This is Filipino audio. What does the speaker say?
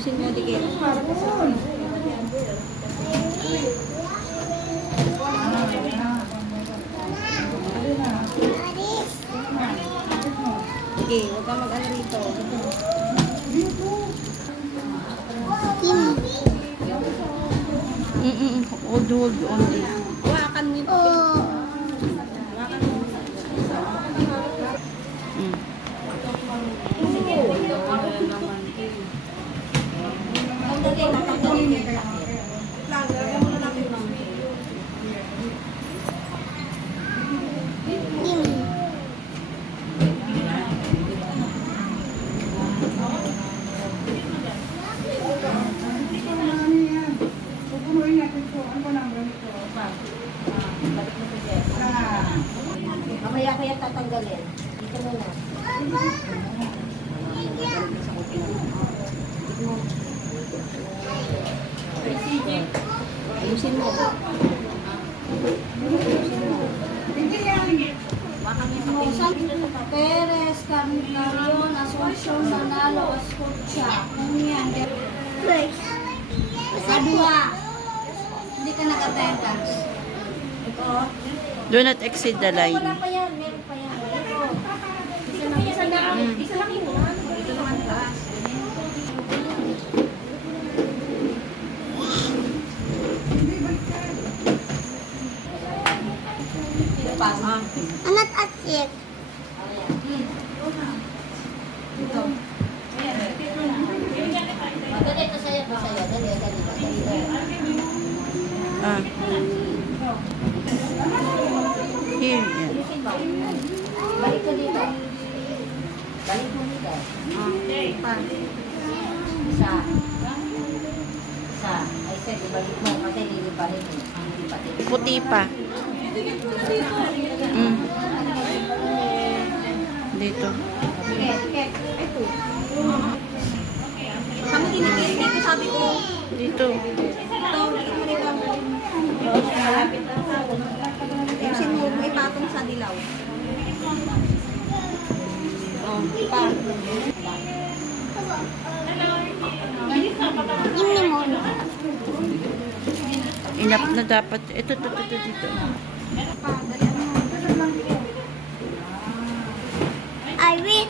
Sinmodigate. Okay, huwag kang mag-ano rito. Hold only. Hawakan mo ito. Hawakan mo. Mamaya ko yan tatanggalin. Dito muna. Ayusin mo. Perez, Carnion, Asuncion, Manalo, Escucha. Ano yan? Kadua. Hindi ka nag-attendance. Ito. Do not exceed the line. Wala pa yan. Meron pa yan. Ito. Isa lang ito. Ito naman taas. Anak asik. Ito. Dali ito sa'yo. Dali. Ah. Here. Yeah. Balik ko dito. Balik mo dito. Pa. Isa. Ay, sige, balik mo. Kasi liliparin mo. Puti pa. Dito. Sige. Ito. Kami dinikit. Dito sabi ko. Dito. Ito. Dikit mo rin lang. Malapit na sa ako. Ayusin mo. May patong sa dilaw. Oh, pa. Ini mo. Enough na dapat. Ito, dito. Pa, dali ano. I will